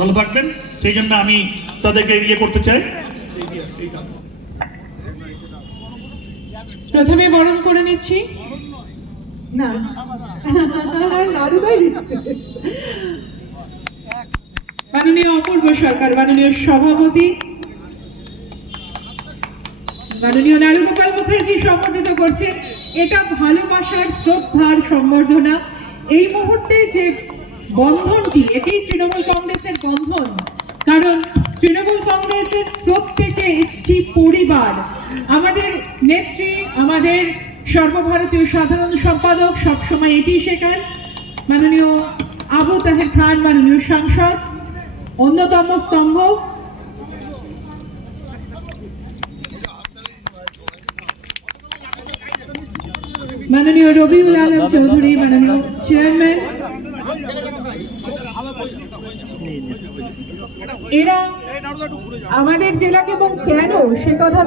ভালো থাকবেন। সেই জন্য আমি তাদেরকে ইয়ে করতে চাই। প্রথমে বরণ করে নিচ্ছি। মাননীয় অপূর্ব সরকার, মাননীয় সভাপতি, মাননীয় নারুগোপাল মুখার্জি এটা ভালোবাসার, শ্রদ্ধার, সম্বর্ধনা। এই মুহূর্তে যে বন্ধনটি এটি তৃণমূল কংগ্রেসের বন্ধন। কারণ তৃণমূল কংগ্রেসের প্রত্যেকে একটি পরিবার। আমাদের নেত্রী, আমাদের সর্বভারতীয় সাধারণ সম্পাদক সবসময় এটি শেখান। মাননীয় আবু তাহের খান, মাননীয় সাংসদ, অন্যতম স্তম্ভ। মাননীয় রবিউল আলম চৌধুরী মাননীয় চেয়ারম্যান। এরা আমাদের জেলাকে এবং কেন সে কথা